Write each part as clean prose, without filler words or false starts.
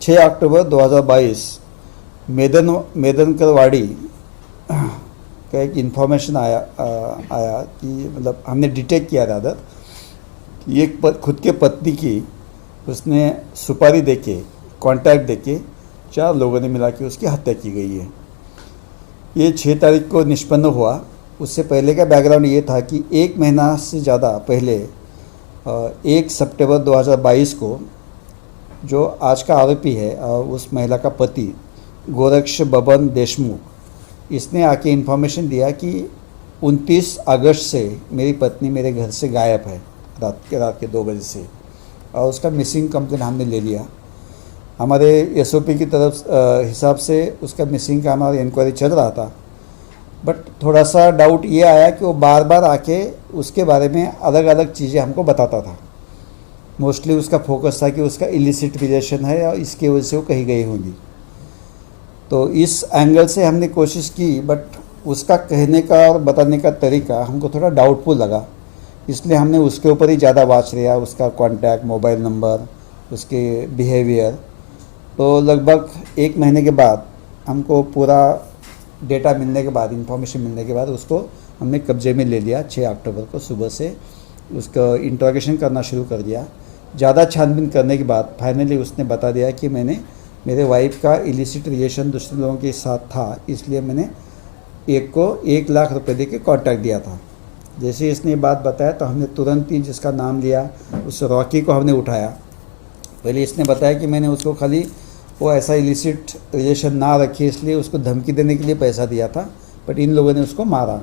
छः अक्टूबर 2022 मेदनकरवाड़ी का एक इन्फॉर्मेशन आया कि मतलब हमने डिटेक्ट किया था कि एक खुद के पत्नी की उसने सुपारी देके कॉन्टैक्ट देके 4 लोगों ने मिला के उसकी हत्या की गई है। ये 6 तारीख को निष्पन्न हुआ। उससे पहले का बैकग्राउंड ये था कि 1 महीना से ज़्यादा पहले 1 सितंबर 2022 को जो आज का आरोपी है उस महिला का पति गोरक्ष बबन देशमुख, इसने आके इन्फॉर्मेशन दिया कि 29 अगस्त से मेरी पत्नी मेरे घर से गायब है रात के 2 बजे से, और उसका मिसिंग कंप्लेंट हमने ले लिया। हमारे एसओपी की तरफ हिसाब से उसका मिसिंग का हमारा इंक्वायरी चल रहा था, बट थोड़ा सा डाउट ये आया कि वो बार बार आके उसके बारे में अलग अलग चीज़ें हमको बताता था। मोस्टली उसका फोकस था कि उसका इलिसिट रिलेशन है या इसकी वजह से वो कहीं गई होंगी। तो इस एंगल से हमने कोशिश की, बट उसका कहने का और बताने का तरीका हमको थोड़ा डाउटफुल लगा, इसलिए हमने उसके ऊपर ही ज़्यादा वाच लिया, उसका कॉन्टैक्ट, मोबाइल नंबर, उसके बिहेवियर। तो लगभग 1 महीने के बाद हमको पूरा डेटा मिलने के बाद, इंफॉर्मेशन मिलने के बाद उसको हमने कब्जे में ले लिया। 6 अक्टूबर को सुबह से उसका इंट्रोगेशन करना शुरू कर दिया। ज़्यादा छानबीन करने के बाद फाइनली उसने बता दिया कि मैंने मेरे वाइफ का इलिसिट रिलेशन दूसरे लोगों के साथ था, इसलिए मैंने एक को 1 लाख रुपए दे के कॉन्टैक्ट दिया था। जैसे इसने ये बात बताया तो हमने तुरंत ही जिसका नाम लिया उस रॉकी को हमने उठाया। पहले इसने बताया कि मैंने उसको खाली वो ऐसा इलिसिट रिलेशन ना रखे इसलिए उसको धमकी देने के लिए पैसा दिया था, बट इन लोगों ने उसको मारा।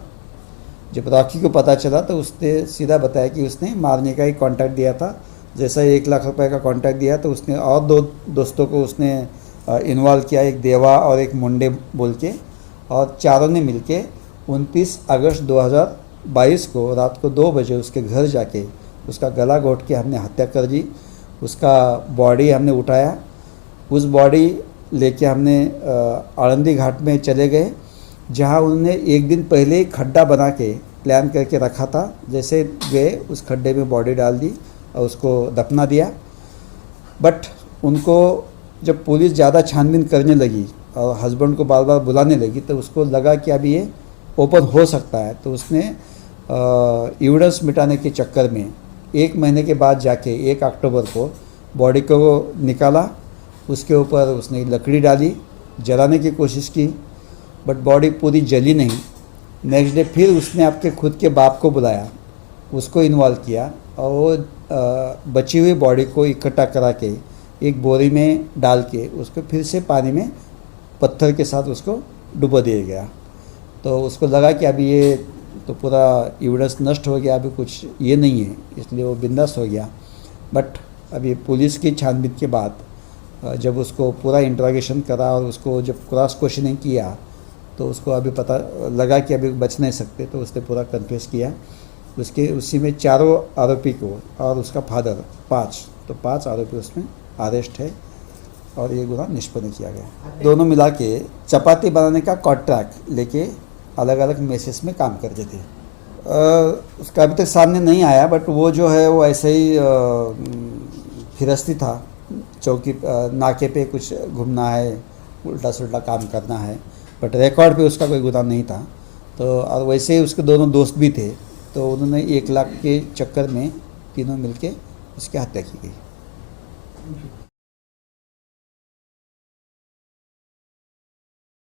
जब रॉकी को पता चला तो उसने सीधा बताया कि उसने मारने का ही कॉन्टैक्ट दिया था। जैसा 1 लाख रुपए का कॉन्टैक्ट दिया तो उसने और 2 दोस्तों को उसने इन्वॉल्व किया, एक देवा और एक मुंडे बोल के, और चारों ने मिलके 29 अगस्त 2022 को रात को 2 बजे उसके घर जाके उसका गला घोट के हमने हत्या कर दी। उसका बॉडी हमने उठाया, उस बॉडी लेके हमने आनंदी घाट में चले गए, जहाँ उन्होंने 1 दिन पहले ही खड्डा बना के प्लान करके रखा था। जैसे गए उस खड्डे में बॉडी डाल दी और उसको दफना दिया। बट उनको जब पुलिस ज़्यादा छानबीन करने लगी और हस्बैंड को बार बार बुलाने लगी तो उसको लगा कि अभी ये ओपन हो सकता है, तो उसने एविडेंस मिटाने के चक्कर में 1 महीने के बाद जाके 1 अक्टूबर को बॉडी को निकाला। उसके ऊपर उसने लकड़ी डाली, जलाने की कोशिश की, बट बॉडी पूरी जली नहीं। नेक्स्ट डे फिर उसने आपके खुद के बाप को बुलाया, उसको इन्वॉल्व किया और वो बची हुई बॉडी को इकट्ठा करा के एक बोरी में डाल के उसको फिर से पानी में पत्थर के साथ उसको डुबो दिया गया। तो उसको लगा कि अभी ये तो पूरा एविडेंस नष्ट हो गया, अभी कुछ ये नहीं है, इसलिए वो बिंदास हो गया। बट अभी पुलिस की छानबीन के बाद जब उसको पूरा इंट्रोगेशन करा और उसको जब क्रॉस क्वेश्चनिंग किया तो उसको अभी पता लगा कि अभी बच नहीं सकते, तो उसने पूरा कन्फेस किया। उसके उसी में चारों आरोपी को और उसका फादर 5, तो 5 आरोपी उसमें अरेस्ट है और ये गुना निष्पन्न किया गया। दोनों मिला के चपाती बनाने का कॉन्ट्रैक्ट लेके अलग अलग मेसेस में काम करते थे। उसका अभी तक सामने नहीं आया, बट वो जो है वो ऐसे ही फिरस्ती था, चौकी नाके पे कुछ घूमना है, उल्टा सुल्टा काम करना है, बट रिकॉर्ड पे उसका कोई गुनाह नहीं था। तो और वैसे ही उसके दोनों दोस्त भी थे, तो उन्होंने 1 लाख के चक्कर में तीनों मिलके उसकी हत्या की गई।